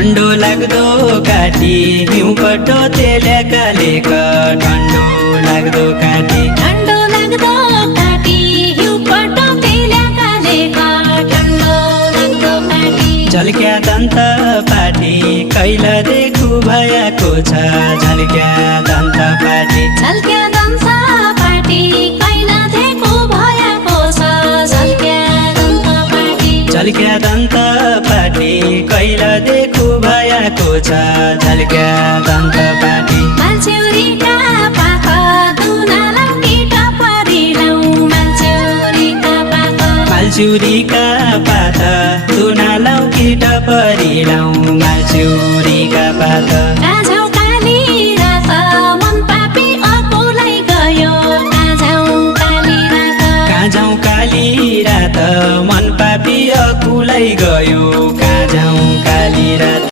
ठन्डो लाग्दो काटी हिउँ पटो तेल्याकालेक ठन्डो लाग्दो काटी ठन्डो लाग्दो काटी हिउँ पटो तेल्याकालेक ठन्डो लाग्दो काटी झल्क्या दन्त पाटी कैला देखु भएको छ झल्क्या दन्त पाटी झल्क्या दन्त पाटी कैला देखु भएको छ झल्क्या दन्त पाटी झल्क्या दन्त पाटी कैला देखु भएको छ झल्क्या दन्त पाटी मालचिउरीका पाख दुनालाउ किट परिलाउ मालचिउरीका पाख मालचिउरीका पात दुनालाउ किट परिलाउ मालचिउरीका पात काझौ काली रात मन पापी अकुलाई गयो काझौ काली रात मन पापी अकुलाई गयो काझौ काली रात